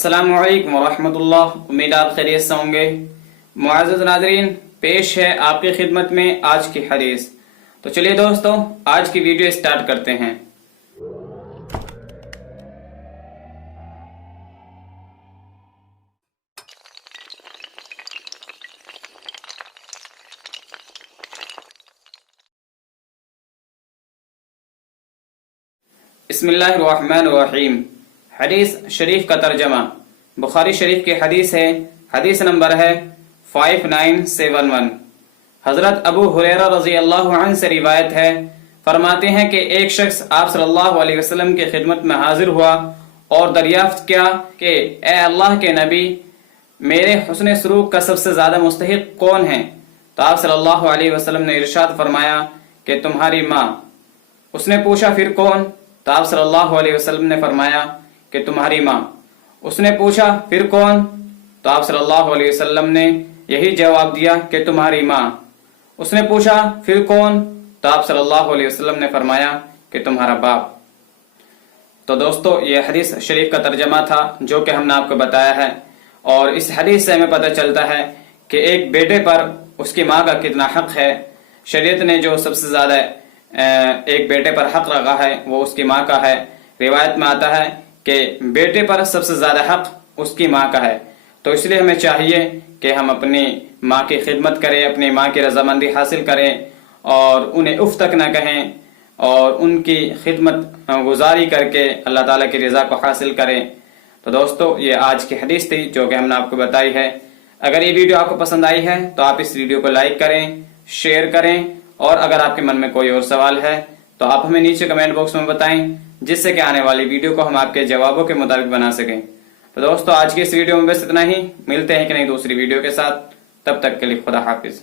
अस्सलामु अलैकुम वरहमतुल्लाह। उम्मीद आप खैरियत से होंगे। मुअज़्ज़ज़ नाज़रीन, पेश है आपकी खिदमत में आज की हदीस। तो चलिए दोस्तों, आज की वीडियो स्टार्ट करते हैं। बिस्मिल्लाहिर्रहमानिर्रहीम। हदीस शरीफ का तर्जमा बुखारी शरीफ की हदीस है। हदीस नंबर है 5971। हजरत अबू हुरैरा रजी अल्लाह अन्हु से रिवायत है, फरमाते हैं कि एक शख्स आप सल्लल्लाहु अलैहि वसल्लम की खिदमत में हाजिर हुआ और दरियाफ्त किया कि ए अल्लाह के नबी, मेरे हुस्न सलूक का सबसे ज्यादा मुस्तहिक कौन है? तो आप सल्लल्लाहु अलैहि वसल्लम ने इरशाद फरमाया कि तुम्हारी माँ। उसने पूछा फिर कौन? तो आप सल्लल्लाहु अलैहि वसल्लम ने फरमाया कि तुम्हारी माँ। उसने पूछा फिर कौन? तो आप सल्लल्लाहु अलैहि वसल्लम ने यही जवाब दिया कि तुम्हारी माँ। उसने पूछा फिर कौन? तो आप सल्लल्लाहु अलैहि वसल्लम ने फरमाया कि तुम्हारा बाप। तो दोस्तों, ये हदीस शरीफ का तर्जमा था जो कि हमने आपको बताया है। और इस हदीस से हमें पता चलता है कि एक बेटे पर उसकी माँ का कितना हक है। शरीयत ने जो सबसे ज्यादा एक बेटे पर हक रखा है वो उसकी माँ का है। रिवायत में आता है कि बेटे पर सबसे ज्यादा हक उसकी माँ का है। तो इसलिए हमें चाहिए कि हम अपनी माँ की खिदमत करें, अपनी माँ की रजामंदी हासिल करें और उन्हें उफ तक न कहें और उनकी खिदमत गुजारी करके अल्लाह ताला की रजा को हासिल करें। तो दोस्तों, ये आज की हदीस थी जो कि हमने आपको बताई है। अगर ये वीडियो आपको पसंद आई है तो आप इस वीडियो को लाइक करें, शेयर करें और अगर आपके मन में कोई और सवाल है तो आप हमें नीचे कमेंट बॉक्स में बताएं, जिससे कि आने वाली वीडियो को हम आपके जवाबों के मुताबिक बना सकें। तो दोस्तों, आज की इस वीडियो में बस इतना ही। मिलते हैं कि नहीं दूसरी वीडियो के साथ। तब तक के लिए खुदा हाफिज।